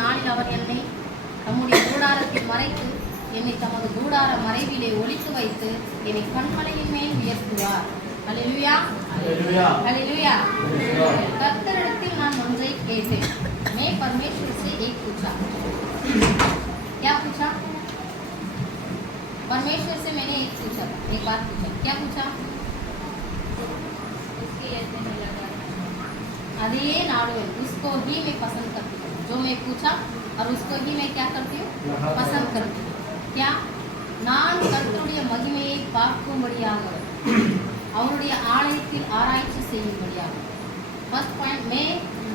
நாளில் அவர் என்னை தம்முடைய கூடாரத்தில் மறைத்து என்னை தமது கூடார மறைவிலே ஒளித்து வைத்து என்னை கண்மலையின் மேல் உயர்த்துவார். ஹல்லேலூயா, ஹல்லேலூயா. கர்த்தரிடத்தில் நான் ஒன்றை கேட்டேன். मैं परमेश्वर से एक पूछा. क्या पूछा? परमेश्वर से मैंने एक पूछा, एक बात पूछा. क्या पूछा? अरे नाड़ू उसको ही मैं पसंद करती हूँ. जो मैं पूछा और उसको ही मैं क्या करती हूँ? पसंद करती हूँ. क्या? நான் கர்த்தருடைய மகிமையை பார்க்கும்படியாக அவருடைய ஆலயத்தில் ஆராய்ச்சி செய்யும்படியாக. फर्स्ट पॉइंट में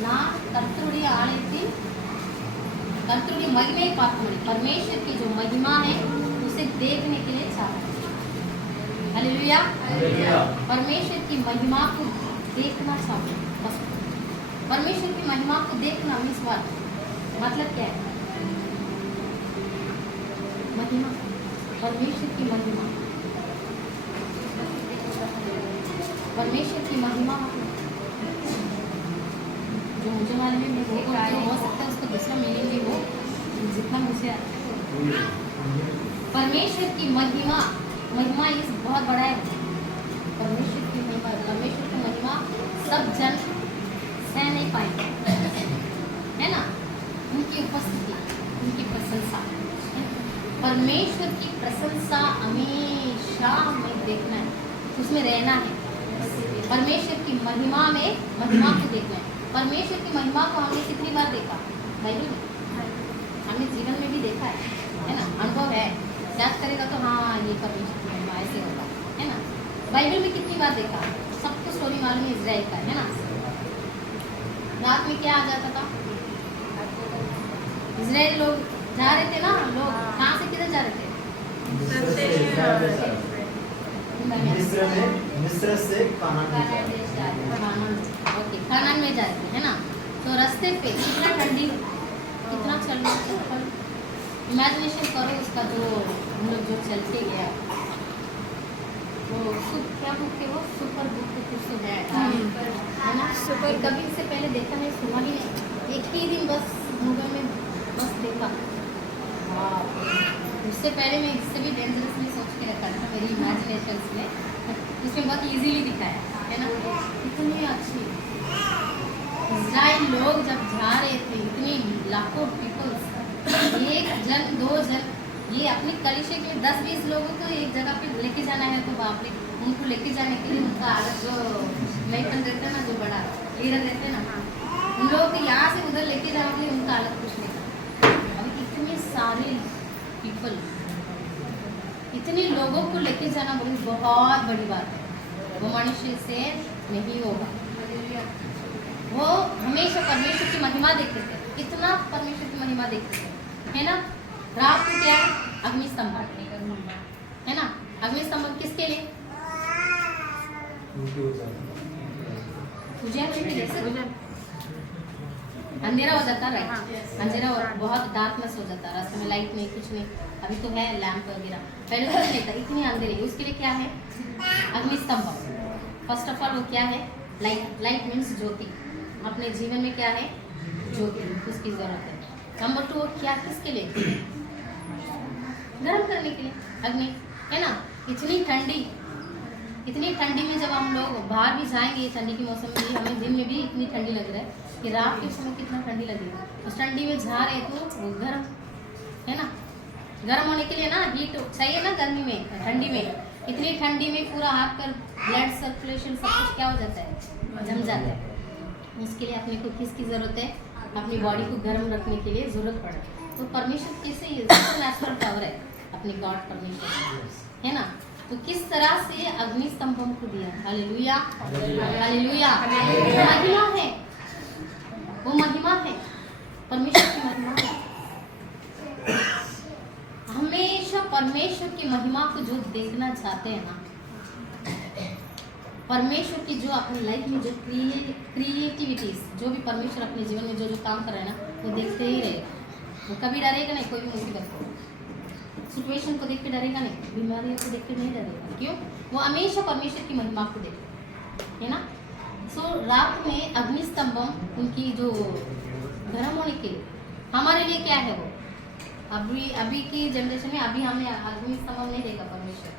நான் கர்த்தருடைய ஆலயத்தில் கர்த்தருடைய மகிமையை பார்க்கும்படி, परमेश्वर की जो महिमा है उसे देखने के लिए चाहती हूँ. हालेलुया, परमेश्वर की महिमा को देखना चाहती हूँ. बस परमेश्वर की महिमा को देखना मीन्स व्हाट? मतलब क्या है? महिमा, परमेश्वर की महिमा, परमेश्वर की महिमा जो मुझे मालूम है वो जो हो सकता है उसको दूसरा मीनिंग भी हो जितना मुझे आता है. परमेश्वर की महिमा, महिमा इस बहुत बड़ा है. परमेश्वर की महिमा, परमेश्वर की महिमा सब जन सह नहीं पाएंगे, है ना. उनकी उपस्थिति, उनकी प्रशंसा, परमेश्वर की प्रशंसा हमेशा हमें देखना है, उसमें रहना है. परमेश्वर की महिमा में महिमा को देखना है. परमेश्वर की महिमा को हमने कितनी बार देखा? बाइबल में हमने जीवन में भी देखा है ना. अनुभव है, याद करेगा तो हाँ ये परमेश्वर की महिमा ऐसे होगा, है ना. बाइबल में कितनी बार देखा? सबको स्टोरी मालूम है इजराइल का, है ना. रात में क्या आ जाता था? इजराइल लोग जा रहे थे ना, लोग कहाँ से किधर जा रहे थे? मिस्र से कानान में जा रहे थे. ओके, कानान में जा रहे थे, है ना. तो रास्ते पे कितना ठंडी, कितना चलना. इमेजिनेशन करो उसका जो हम लोग जो चल के गया वो क्या बुक थे वो? सुपर बुक कुछ तो है ना. सुपर कभी इससे पहले देखा नहीं, सुना ही नहीं. एक ही दिन बस गूगल में बस देखा. उससे पहले मैं इससे भी डेंजरसली सोच के रखा था मेरी इमेजिनेशन में. उसमें बहुत इजीली दिखाया है ना. इतनी अच्छी इजराइल लोग जब जा रहे थे, इतनी लाखों पीपल्स, एक जन दो जन, ये अपने कलिशे के 10-20 लोगों को एक जगह पे लेके जाना है तो बाप रे, उनको लेके जाने के लिए उनका अलग जो मैपन रहता है ना, जो बड़ा लीडर रहते हैं ना, उन लोगों को यहाँ से उधर लेके जाने के लिए उनका अलग कुछ नहीं था. अब इतने सारे पीपल, इतने लोगों को लेके जाना बहुत बड़ी बात है. वो मनुष्य से नहीं होगा. वो हमेशा परमेश्वर की महिमा देखते थे. कितना परमेश्वर की महिमा देखते थे, है ना. रात को क्या है? अग्निस्तंभ, है ना. अग्निस्तंभ किसके लिए? पूजा के लिए. अंधेरा हो जाता, राइट. अंधेरा बहुत डार्कनेस हो जाता, रास्ते में लाइट नहीं, कुछ नहीं. अभी तो है लैंप वगैरह, पहले तो नहीं था. इतनी अंधेरी, उसके लिए क्या है? अग्निस्तंभ. फर्स्ट ऑफ ऑल वो क्या है? लाइट. लाइट मीन्स ज्योति. अपने जीवन में क्या है? ज्योति, उसकी जरूरत है. नंबर 2 क्या, किसके लिए? गर्म करने के लिए अग्नि, है ना. इतनी ठंडी में जब हम लोग बाहर भी जाएंगे, ठंडी के मौसम में भी, हमें दिन में भी इतनी ठंडी लग रहा है कि रात के समय कितना ठंडी लगेगी. उस ठंडी में जा रहे तो वो गर्म, है ना. गर्म होने के लिए ना हीट चाहिए ना. गर्मी में, ठंडी में, इतनी ठंडी में पूरा आपका ब्लड सर्कुलेशन सब कुछ क्या हो जाता है? जम जाता है. उसके लिए अपने को किसकी ज़रूरत है? अपनी बॉडी को गर्म रखने के लिए ज़रूरत पड़े. तो परमेश्वर कैसे नेचुरल पावर है अपनी गॉड परमेश्वर, है ना. तो किस तरह से अग्नि स्तंभों को दिया. Hallelujah, hallelujah. महिमा है, वो महिमा है, परमेश्वर की महिमा है. हमेशा परमेश्वर की महिमा को जो देखना चाहते हैं ना, परमेश्वर की जो अपनी लाइफ में जो क्रिएटिविटीज, जो भी परमेश्वर अपने जीवन में जो जो काम कर रहे हैं ना, वो देखते ही रहेगा. वो कभी डरेगा नहीं. कोई भी मुसीबत को, सिचुएशन को देख के डरेगा नहीं, बीमारियों को देख के नहीं डरेगा. क्यों? वो हमेशा परमेश्वर की महिमा को देखेगा, है ना. सो रात में अग्निस्तंभम उनकी जो गर्म होने के लिए, हमारे लिए क्या है वो? अभी की जनरेशन में अभी हमें अग्निस्तंभ नहीं देगा परमेश्वर।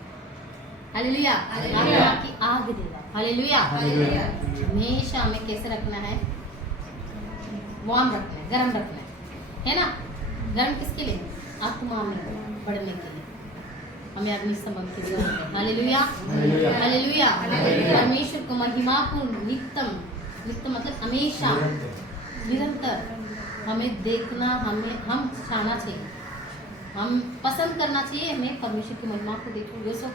हालेलुया। हालेलुया। आत्मा की आग देगा। हालेलुया। हालेलुया। हमेशा हमें कैसे रखना है? वार्म रखना है, गर्म रखना है ना? गर्म किसके लिए? आत्मा में बढ़ने के लिए हमें अग्निस्तंभ की जरूरत है। हालेलुया। हालेलुया। हालेलुया। हालेलुया। परमेश्वर को महिमा को नित्यम, नित्य मतलब हमेशा, निरंतर हमें देखना, हम चाहना चाहिए, हम पसंद करना चाहिए हमें परमेश्वर की महिमा को देखो। ये सब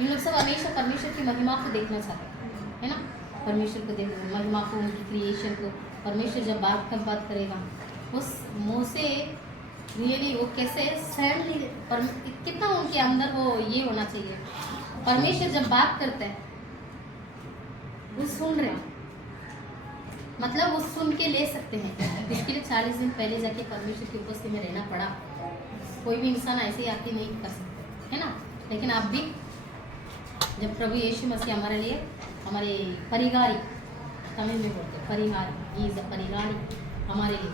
इन लोग सब हमेशा परमेश्वर की महिमा को देखना चाहते हैं, है ना? परमेश्वर को देख, महिमा को, उनकी क्रिएशन को। परमेश्वर जब कब बात करेगा उस मुँह से, रियली वो कैसे फ्रेंडली, कितना उनके अंदर वो ये होना चाहिए। परमेश्वर जब बात करते हैं वो सुन रहे हैं, मतलब वो सुन के ले सकते हैं। इसके लिए 40 दिन पहले जाके परमेश्वर की उपस्थिति में रहना पड़ा। कोई भी इंसान ऐसे ही आके नहीं कर सकते, है ना? लेकिन आप भी जब प्रभु यीशु मसीह हमारे लिए, हमारे परिगारी, तमिल में बोलते हैं परिहारी, इज परिगारी हमारे लिए,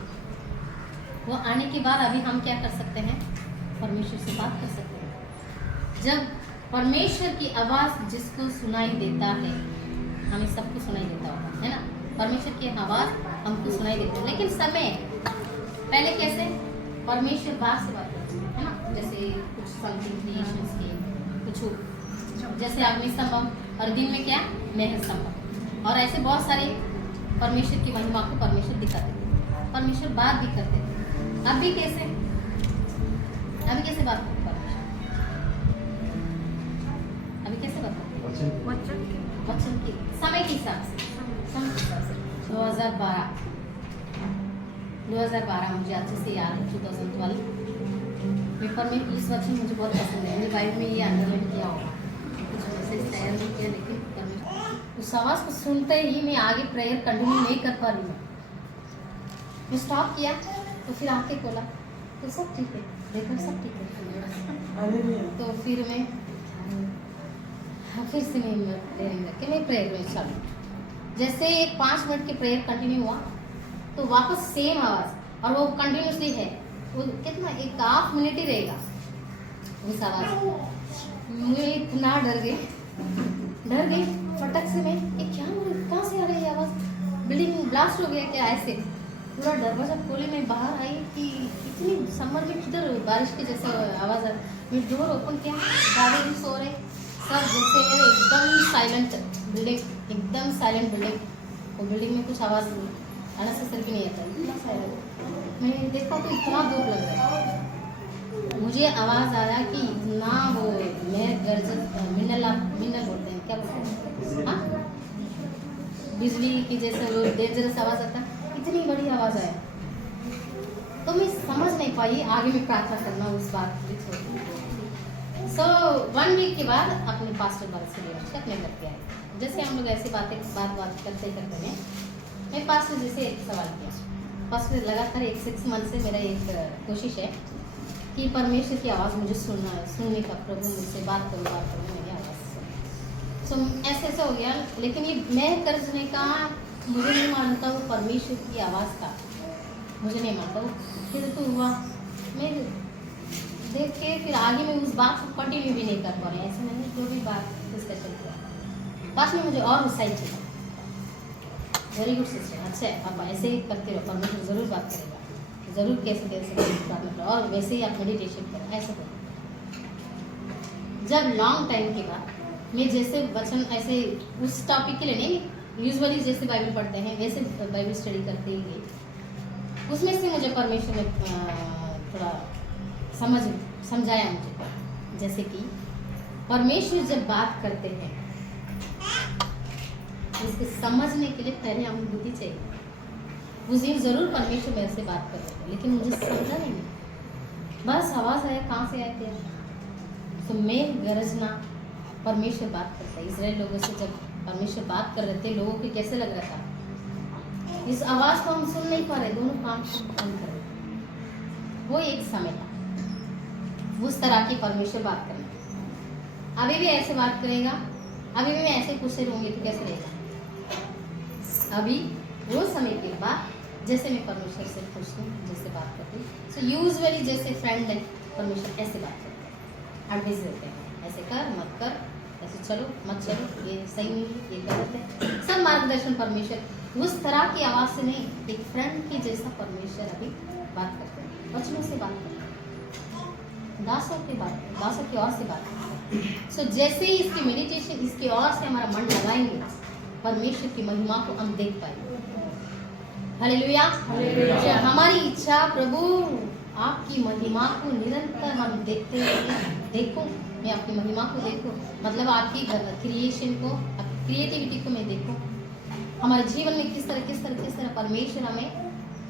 वो आने के बाद अभी हम क्या कर सकते हैं? परमेश्वर से बात कर सकते हैं। जब परमेश्वर की आवाज़ जिसको सुनाई देता है, हमें सबको सुनाई देता होगा, है ना? परमेश्वर की आवाज़ हमको सुनाई देती है। लेकिन समय पहले कैसे? परमेश्वर बात से बात करते हैं, है ना? जैसे कुछ समथिंग क्रिएशंस के कुछ, जैसे अग्निस्तंभ, और दिन में क्या? मेघस्तंभ, और ऐसे बहुत सारे परमेश्वर की महिमा को परमेश्वर दिखाते थे, परमेश्वर बात भी करते थे। अभी कैसे? अभी कैसे बात करते परमेश्वर? अभी कैसे बात करते? वचन की, समय के हिसाब से, समय के हिसाब से। 2012 मुझे अच्छे से याद है, 2012 पेपर में इस वचन मुझे बहुत पसंद है। मेरी बाइक में ये अंडरलाइन किया होगा, कुछ मैसेज तैयार नहीं किया, लेकिन उस आवाज़ को सुनते ही मैं आगे प्रेयर कंटिन्यू नहीं कर पा रही हूँ। मैं स्टॉप किया तो फिर आके खोला तो सब ठीक है, देखो सब ठीक है। तो फिर मैं फिर से मैं प्रेयर में चालू। जैसे एक 5 मिनट की प्रेयर कंटिन्यू हुआ तो वापस सेम आवाज़, और वो कंटिन्यूसली है, वो कितना 1 मिनट ही रहेगा उस आवाज़। मैं इतना डर गई फटक से। मैं ये क्या हो रहा है, कहाँ से आ रही है आवाज़? बिल्डिंग ब्लास्ट हो गया क्या? ऐसे पूरा दरवाजा खोले, मैं बाहर आई कि इतनी समर में किधर बारिश की जैसे आवाज़ आ। मैं डोर ओपन किया, दादी भी सो रहे सब, जैसे एकदम साइलेंट बिल्डिंग, एकदम साइलेंट बिल्डिंग। वो बिल्डिंग में कुछ आवाज़ अननेसेसरी भी नहीं आता, इतना साइलेंट। मैं देखा तो इतना दूर लग रहा है, मुझे आवाज़ आ रहा कि इतना वो मेघ गर्जन, मिन्नल बोलते हैं, क्या बोलते हैं, हाँ, बिजली की जैसे वो डेंजरस आवाज़ आता है, इतनी बड़ी आवाज़ आया। तो मैं समझ नहीं पाई, आगे में प्रार्थना करना उस बात की छोड़। सो 1 वीक के बाद अपने पास्टर बात से ले अपने घर पे आए। जैसे हम लोग ऐसी बात करते हैं, मैं पास्टर जी से एक सवाल किया। पास्टर लगातार 6 मंथ से मेरा एक कोशिश है कि परमेश्वर की आवाज़ मुझे सुनने का, प्रभु मुझसे बात करो मेरी आवाज़ सुनो। सो ऐसे हो गया, लेकिन ये मैं करने का मुझे नहीं मानता, वो परमेश्वर की आवाज़ का मुझे नहीं मानता। वो फिर तो हुआ, मैं देख के फिर आगे में उस बात को कंटिन्यू भी नहीं कर पा रहे। ऐसे मैंने जो भी बात डिस्कशन किया, पास में मुझे और उत्साहित किया, वेरी गुड सिस्टर, अच्छा है, आप ऐसे ही करते रहो, परमेश्वर ज़रूर बात करेगा, ज़रूर कैसे बात करो, और वैसे ही आप मेडिटेशन करो, ऐसे करो। जब लॉन्ग टाइम के बाद मैं जैसे वचन ऐसे उस टॉपिक के लिए नहीं, यूजुअली जैसे बाइबल पढ़ते हैं वैसे बाइबल स्टडी करते ही गई। उसमें से मुझे परमेश्वर ने थोड़ा समझाया मुझे, जैसे कि परमेश्वर जब बात करते हैं उसके समझने के लिए पहले हमें बुद्धि चाहिए। उस दिन ज़रूर परमेश्वर मेरे से बात कर रहे थे, लेकिन मुझे समझा नहीं, बस आवाज़ आया, कहाँ से आया क्या? तो मैं गरजना, परमेश्वर बात करता है। इजराइल लोगों से जब परमेश्वर बात कर रहे थे, लोगों को कैसे लग रहा था? इस आवाज़ को हम सुन नहीं पा रहे, दोनों काम बंद कर रहे। वो एक समय था उस तरह की परमेश्वर बात करना। अभी भी ऐसे बात करेगा, अभी भी मैं ऐसे पूछते रहूँगी तो कैसे रहेगा? अभी वो समय के बाद जैसे मैं परमेश्वर से खुश हूँ, जैसे बात करती हूँ, सो यूजुअली जैसे फ्रेंड है परमेश्वर ऐसे बात करते हैं, एडवाइस देते हैं, ऐसे कर मत कर, ऐसे चलो मत चलो, ये सही नहीं है, ये गलत है, सब मार्गदर्शन परमेश्वर उस तरह की आवाज़ से नहीं, एक फ्रेंड की जैसा परमेश्वर अभी बात करते हैं, वचनों से बात करते हैं, दासों की ओर से बात करते हैं। सो जैसे ही इसकी मेडिटेशन इसकी ओर से हमारा मन लगाएंगे, परमेश्वर की महिमा को हम देख पाएंगे। हालेलुया। हालेलुया। हमारी इच्छा प्रभु आपकी महिमा को निरंतर हम देखते रहे, देखूं, मैं आपकी महिमा को देखूं, मतलब आपकी क्रिएशन को, आपकी क्रिएटिविटी को मैं देखूं, हमारे जीवन में किस तरह परमेश्वर हमें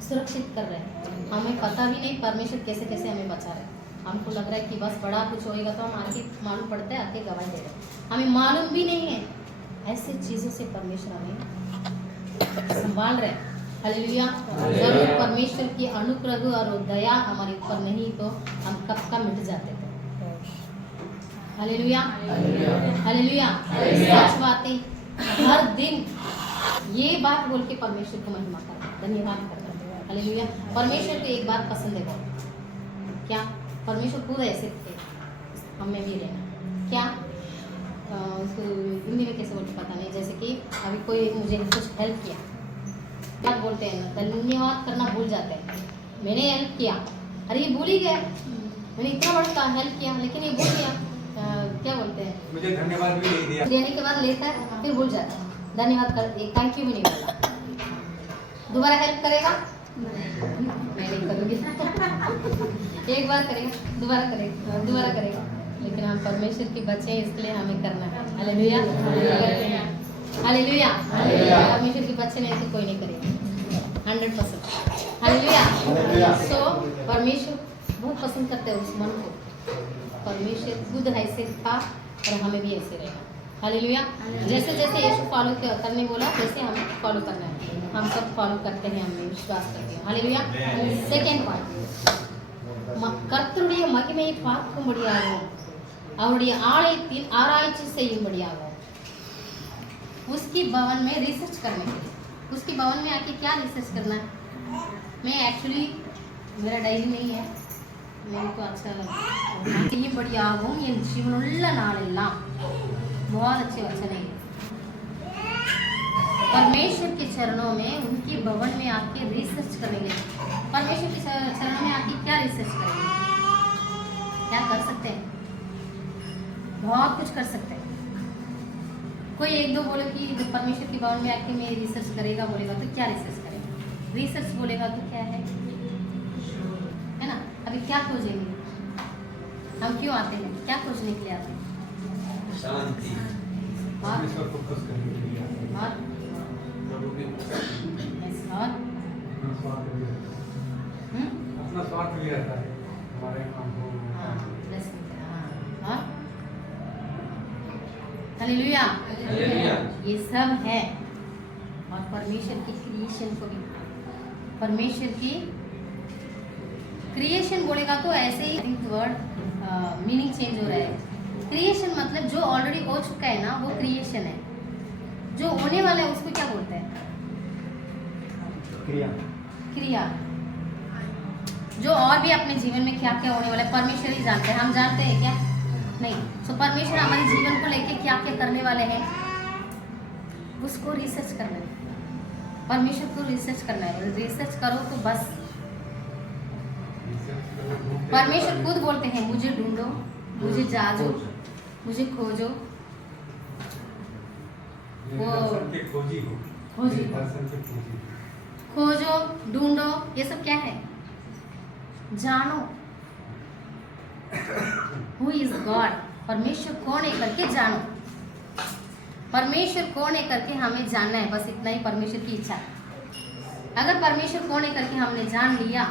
सुरक्षित कर रहे हैं, हमें पता भी नहीं परमेश्वर कैसे कैसे हमें बचा रहे हैं। हमको लग रहा है कि बस बड़ा कुछ होएगा तो हम आके मालूम पड़ता है आके गवाही दे रहे हैं, हमें मालूम भी नहीं है, ऐसे चीज़ों से परमेश्वर हमें संभाल रहे हैं। हालेलुया। जरूर परमेश्वर की अनुग्रह और दया हमारे ऊपर नहीं तो हम कब का मिट जाते थे। हालेलुया। हालेलुया। सच बातें हर दिन ये बात बोल के परमेश्वर को महिमा करना, धन्यवाद करना। हालेलुया। परमेश्वर को एक बात पसंद है बहुत, क्या परमेश्वर खुद ऐसे थे, हमें भी रहना, क्या उसको हिंदी में कैसे बोलते पता नहीं, जैसे कि अभी कोई मुझे कुछ हेल्प किया, बात बोलते हैं ना, धन्यवाद करना भूल जाते हैं, मैंने हेल्प किया, अरे ये भूल ही गया, मैंने इतना बड़ा हेल्प किया लेकिन ये भूल गया, क्या बोलते हैं, मुझे धन्यवाद भी नहीं दिया, देने के बाद लेता है फिर भूल जाता है, धन्यवाद कर, थैंक यू भी नहीं बोला, दोबारा हेल्प करेगा मैं नहीं करूँगी एक बार करेगा, दोबारा करेगा, लेकिन हम परमेश्वर के बच्चे हैं इसलिए हमें करना है। हालेलुया। हालेलुया। परमेश्वर के बच्चे नहीं तो कोई नहीं करेगा, 100%। हालेलुया। सो परमेश्वर बहुत पसंद करते हैं उस मन को, परमेश्वर खुद ऐसे था और हमें भी ऐसे रहेगा। हालेलुया। जैसे जैसे यीशु फॉलो करने बोला वैसे हमें फॉलो करना है, हम सब फॉलो करते हैं, हमें विश्वास करते हैं। हालेलुया। सेकेंड पार्ट, கர்த்தருடைய மகிமையை பார்க்கும்படியாகவும் அவருடைய ஆலயத்தில் ஆராய்ச்சி செய்யும்படியாகவும் उसकी भवन में रिसर्च करने के लिए, उसकी भवन में आके क्या रिसर्च करना है, मैं एक्चुअली मेरा डायरी नहीं है, मेरे को अच्छा लगा செய்யும்படியாகவும் என் ஜீவனுள்ள நாளெல்லாம், बहुत अच्छे वचन है, परमेश्वर के चरणों में उनकी भवन में आके रिसर्च करेंगे। परमेश्वर के चरणों में आके क्या रिसर्च करेंगे, क्या कर सकते हैं, बहुत कुछ कर सकते हैं। कोई एक दो बोले कि परमेश्वर के भवन में आके मैं रिसर्च करेगा बोलेगा तो क्या रिसर्च करेगा, रिसर्च बोलेगा तो क्या है ना, अभी क्या खोजेंगे, हम क्यों आते हैं, क्या खोजने के लिए आते हैं, शांति, और अपना स्वार्थ भी रहता है हमारे काम को। हालेलुया। ये सब है, और परमेश्वर की क्रिएशन को भी, परमेश्वर की क्रिएशन बोलेगा तो ऐसे ही वर्ड मीनिंग चेंज हो रहा है। क्रिएशन मतलब जो ऑलरेडी हो चुका है ना वो क्रिएशन है, जो होने वाला है उसको क्या बोलते हैं, क्रिया। जो और भी अपने जीवन में क्या क्या होने वाला है परमेश्वर ही जानते हैं, हम जानते हैं क्या नहीं। सो परमेश्वर हमारे जीवन को लेके क्या क्या करने वाले हैं उसको रिसर्च करना है, परमेश्वर को रिसर्च करना है। रिसर्च करो तो बस परमेश्वर खुद बोलते हैं मुझे ढूंढो, मुझे जाजो, मुझे खोजो, वो खोजो ढूंढो, ये सब क्या है, जानो हु इज गॉड, परमेश्वर कौन है करके जानो, परमेश्वर कौन है करके हमें जानना है, बस इतना ही परमेश्वर की इच्छा। अगर परमेश्वर कौन है करके हमने जान लिया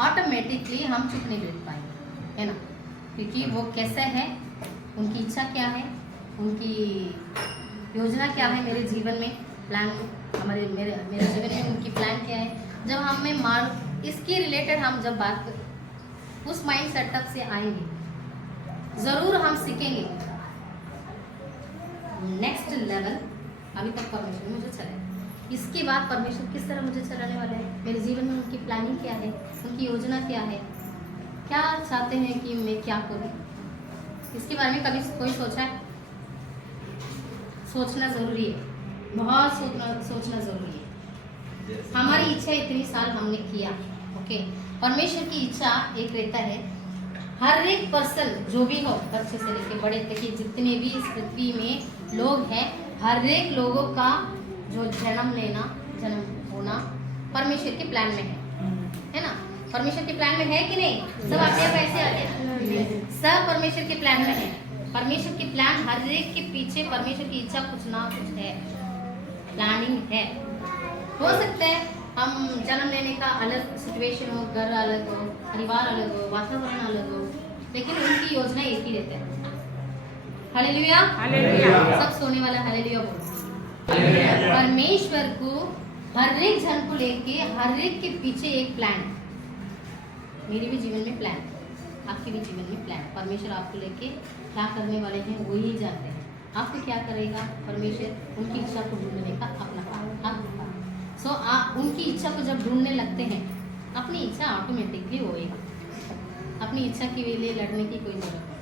ऑटोमेटिकली हम चुप नहीं बैठ पाएंगे, है ना, क्योंकि वो कैसा है, उनकी इच्छा क्या है, उनकी योजना क्या है मेरे जीवन में, प्लान मेरे जीवन में उनकी प्लान क्या है। जब हमें इसके रिलेटेड हम जब बात उस माइंड सेटअप से आएंगे ज़रूर हम सीखेंगे नेक्स्ट लेवल। अभी तक परमेश्वर मुझे चले इसके बाद परमेश्वर किस तरह मुझे चलाने वाले हैं, मेरे जीवन में उनकी प्लानिंग क्या है, उनकी योजना क्या है, क्या चाहते हैं कि मैं क्या करूं, इसके बारे में कभी कोई सोचा है? सोचना ज़रूरी है, बहुत सोचना ज़रूरी है। हमारी इच्छा इतनी साल हमने किया, ओके। परमेश्वर की इच्छा एक रहता है, हर एक पर्सन जो भी हो, बच्चे से लेके बड़े तक के जितने भी इस पृथ्वी में लोग हैं, हर एक लोगों का जो जन्म होना परमेश्वर के प्लान में है ना? परमेश्वर के प्लान में है कि नहीं? सब आपके पैसे आते हैं, सब परमेश्वर के प्लान में है। परमेश्वर के प्लान, हर एक के पीछे परमेश्वर की इच्छा कुछ ना कुछ है, प्लानिंग है। हो सकता है हम जन्म लेने का अलग सिचुएशन हो, घर अलग हो, परिवार अलग हो, वातावरण अलग हो, लेकिन उनकी योजना एक ही रहता है। Hallelujah, hallelujah. सब सोने वाला हालेलुया बोलो। परमेश्वर को हर एक जन को लेके, हर एक के पीछे एक प्लान। मेरे भी जीवन में प्लान, आपके भी जीवन में प्लान। परमेश्वर आपको लेके क्या करने वाले हैं वो ही जानते हैं। आपको क्या करेगा परमेश्वर, उनकी इच्छा को ढूंढने का अपना काम। सो उनकी इच्छा को जब ढूंढने लगते हैं, अपनी इच्छा ऑटोमेटिकली होएगा। अपनी इच्छा के लिए लड़ने की कोई जरूरत नहीं।